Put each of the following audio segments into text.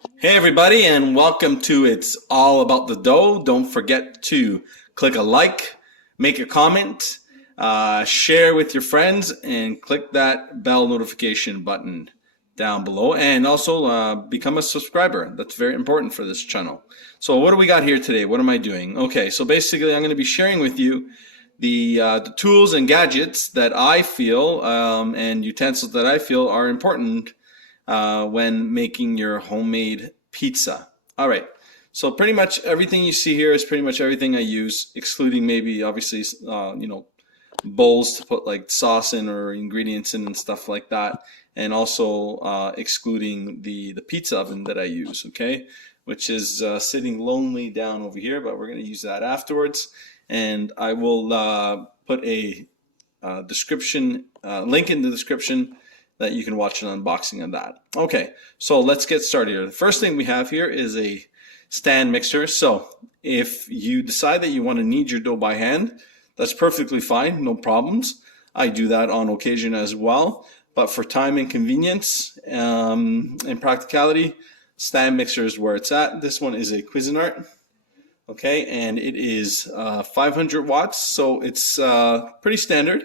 Hey everybody, and welcome to It's All About the Dough. Don't forget to click a like, make a comment, share with your friends, and click that bell notification button down below. And also become a subscriber. That's very important for this channel. So what do we got here today? What am I doing? Okay, so basically I'm going to be sharing with you the tools and gadgets that I feel and utensils that I feel are important when making your homemade pizza. All right, so pretty much everything you see here is pretty much everything I use, excluding maybe obviously bowls to put like sauce in or ingredients in and stuff like that, and also excluding the pizza oven that I use, okay, which is sitting lonely down over here, but we're going to use that afterwards. And I will put a description link in the description that you can watch an unboxing of that. Okay, so let's get started here. The first thing we have here is a stand mixer. So if you decide that you want to knead your dough by hand, that's perfectly fine, no problems. I do that on occasion as well. But for time and convenience and practicality, stand mixer is where it's at. This one is a Cuisinart. Okay, and it is 500 watts, so it's pretty standard.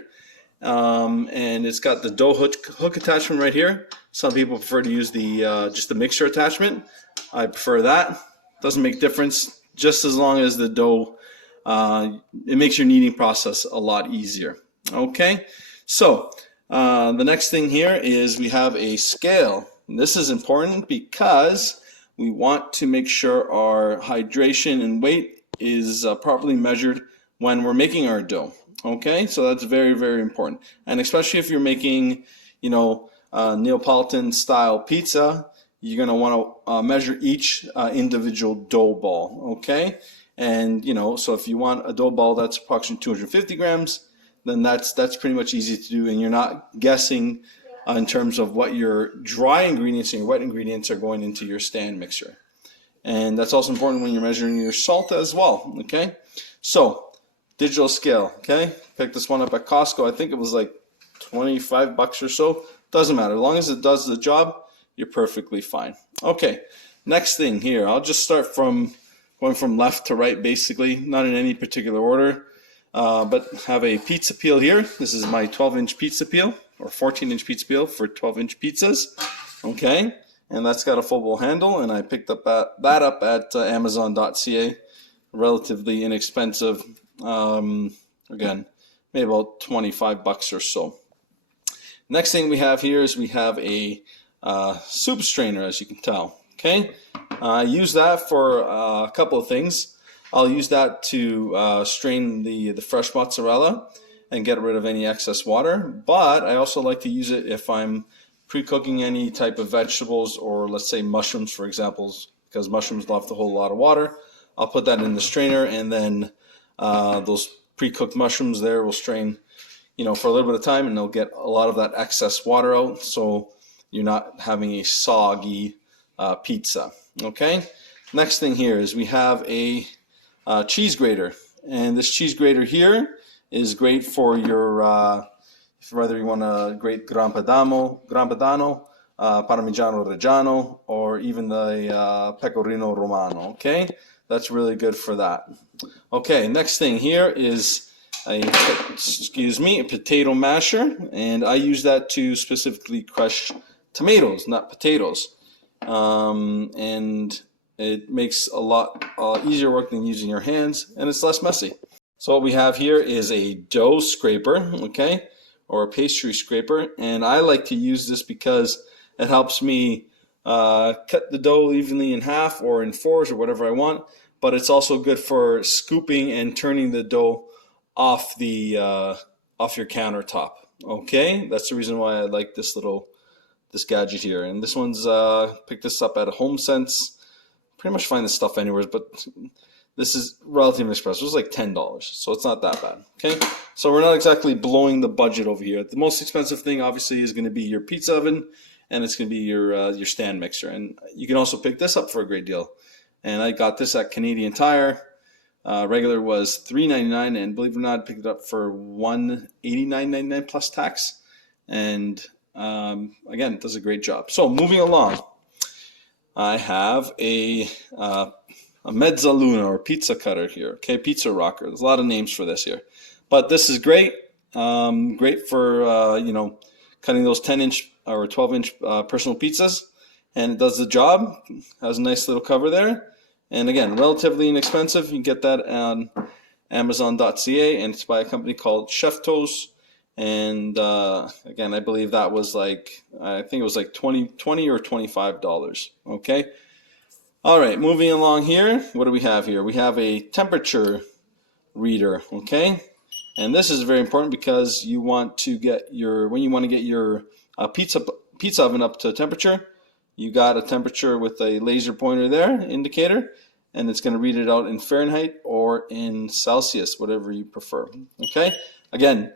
And it's got the dough hook attachment right here. Some people prefer to use the just the mixer attachment. I prefer that. Doesn't make difference, just as long as the dough it makes your kneading process a lot easier. Okay, so the next thing here is we have a scale. And this is important because we want to make sure our hydration and weight is properly measured when we're making our dough. Okay, so that's very, very important. And especially if you're making, Neapolitan style pizza, you're going to want to measure each individual dough ball. Okay, and so if you want a dough ball that's approximately 250 grams, then that's pretty much easy to do, and you're not guessing in terms of what your dry ingredients and your wet ingredients are going into your stand mixer. And that's also important when you're measuring your salt as well. Okay, so digital scale. Okay, picked this one up at Costco. I think it was like 25 bucks or so. Doesn't matter, as long as it does the job, you're perfectly fine. Okay, next thing here, I'll just start from going from left to right, basically, not in any particular order, but have a pizza peel here. This is my 12-inch pizza peel, or 14-inch pizza peel for 12-inch pizzas. Okay, and that's got a full bowl handle, and I picked up that up at Amazon.ca. Relatively inexpensive. Again, maybe about 25 bucks or so. Next thing we have here is we have a soup strainer, as you can tell. Okay, I use that for a couple of things. I'll use that to strain the fresh mozzarella and get rid of any excess water, but I also like to use it if I'm pre-cooking any type of vegetables, or let's say mushrooms, for example, because mushrooms love to hold a lot of water. I'll put that in the strainer, and then those pre-cooked mushrooms there will strain, for a little bit of time, and they'll get a lot of that excess water out, so you're not having a soggy pizza. Okay. Next thing here is we have a cheese grater, and this cheese grater here is great for your whether you want to grate Gran Padano, Parmigiano Reggiano, or even the Pecorino Romano. Okay. That's really good for that. Okay, next thing here is a potato masher, and I use that to specifically crush tomatoes, not potatoes. And it makes a lot easier work than using your hands, and it's less messy. So what we have here is a dough scraper, okay, or a pastry scraper, and I like to use this because it helps me cut the dough evenly in half or in fours or whatever I want, but it's also good for scooping and turning the dough off your countertop. Okay, that's the reason why I like this gadget here. And this one's picked this up at HomeSense. Pretty much find this stuff anywhere, but this is relatively expensive. It was like $10, so it's not that bad. Okay, so we're not exactly blowing the budget over here. The most expensive thing obviously is going to be your pizza oven, and it's going to be your stand mixer. And you can also pick this up for a great deal. And I got this at Canadian Tire. Regular was $3.99, and believe it or not, I picked it up for $189.99 plus tax. And again, it does a great job. So moving along, I have a mezzaluna or pizza cutter here. Okay, pizza rocker. There's a lot of names for this here, but this is great. Great for you know, cutting those 10-inch or 12-inch personal pizzas, and it does the job. Has a nice little cover there, and again, relatively inexpensive. You can get that on Amazon.ca, and it's by a company called Chef Toast. And again, I believe that was like, I think it was like $20 or $25. Okay. All right, moving along here. What do we have here? We have a temperature reader. Okay. And this is very important because you want to get your, when you want to get your pizza oven up to temperature, you got a temperature with a laser pointer there, indicator, and it's going to read it out in Fahrenheit or in Celsius, whatever you prefer. Okay. Again,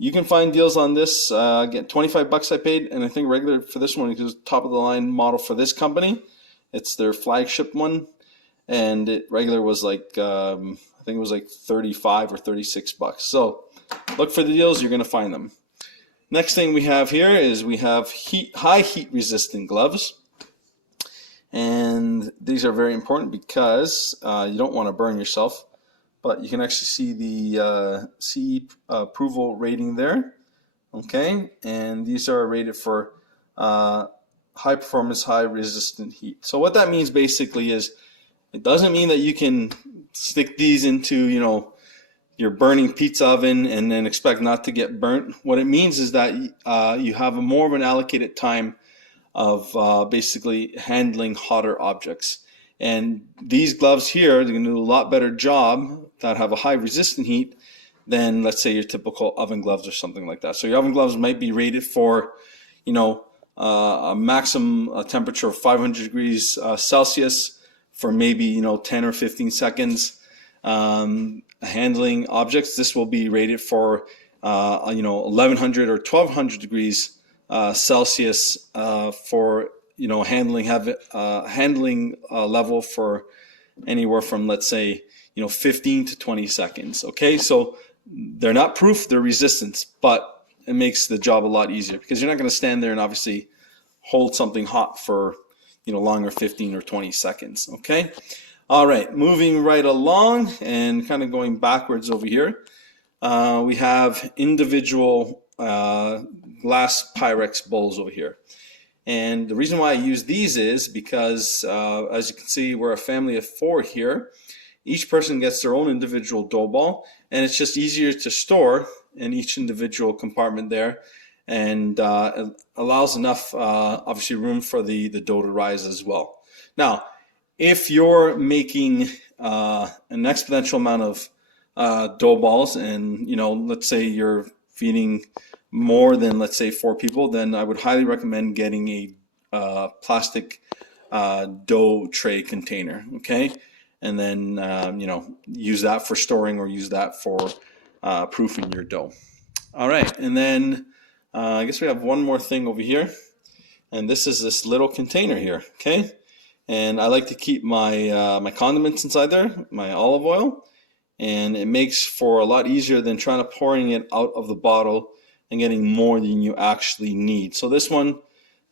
you can find deals on this. Again, $25 I paid, and I think regular for this one because top of the line model for this company. It's their flagship one, and it regular was like I think it was like $35 or $36. So look for the deals; you're gonna find them. Next thing we have here is we have high heat resistant gloves, and these are very important because you don't want to burn yourself. But you can actually see the CE approval rating there. Okay, and these are rated for high performance, high resistant heat. So what that means basically is, it doesn't mean that you can stick these into, you know, your burning pizza oven and then expect not to get burnt. What it means is that you have more of an allocated time of basically handling hotter objects. And these gloves here, they're going to do a lot better job that have a high resistant heat than, let's say, your typical oven gloves or something like that. So your oven gloves might be rated for, you know, a maximum temperature of 500 degrees Celsius for maybe, you know, 10 or 15 seconds. Handling objects, this will be rated for, you know, 1100 or 1200 degrees Celsius for, you know, handling level for anywhere from, let's say, you know, 15 to 20 seconds. Okay, so they're not proof, they're resistance, but it makes the job a lot easier because you're not going to stand there and obviously hold something hot for, you know, longer 15 or 20 seconds. Okay, all right, moving right along and kind of going backwards over here, we have individual glass pyrex bowls over here. And the reason why I use these is because, as you can see, we're a family of 4 here. Each person gets their own individual dough ball, and it's just easier to store in each individual compartment there, and it allows enough, obviously, room for the dough to rise as well. Now, if you're making an exponential amount of dough balls, and, you know, let's say you're feeding more than, let's say, 4 people, then I would highly recommend getting a plastic dough tray container. Okay, and then you know, use that for storing or use that for proofing your dough. All right, and then I guess we have one more thing over here, and this is this little container here. Okay, and I like to keep my my condiments inside there, my olive oil, and it makes for a lot easier than trying to pouring it out of the bottle and getting more than you actually need. So this one,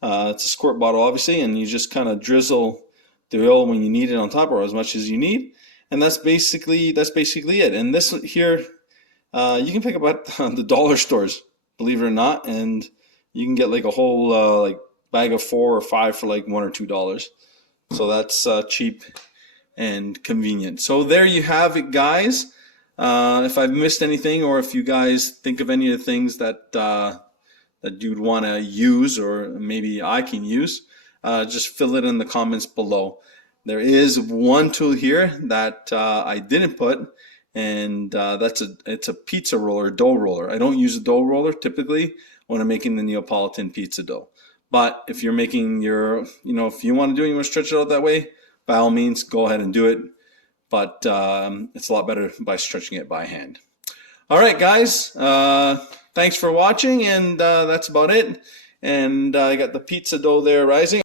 it's a squirt bottle obviously, and you just kind of drizzle the oil when you need it on top, or as much as you need, and that's basically it. And this here, you can pick up at the dollar stores, believe it or not, and you can get like a whole like bag of 4 or 5 for like $1 or $2. So that's cheap and convenient. So there you have it, guys. If I've missed anything, or if you guys think of any of the things that that you'd want to use, or maybe I can use, just fill it in the comments below. There is one tool here that I didn't put, and it's a pizza roller, dough roller. I don't use a dough roller typically when I'm making the Neapolitan pizza dough. But if you're making your, you know, if you want to do it, you want to stretch it out that way, by all means, go ahead and do it. But it's a lot better by stretching it by hand. All right, guys, thanks for watching, and that's about it. And I got the pizza dough there rising.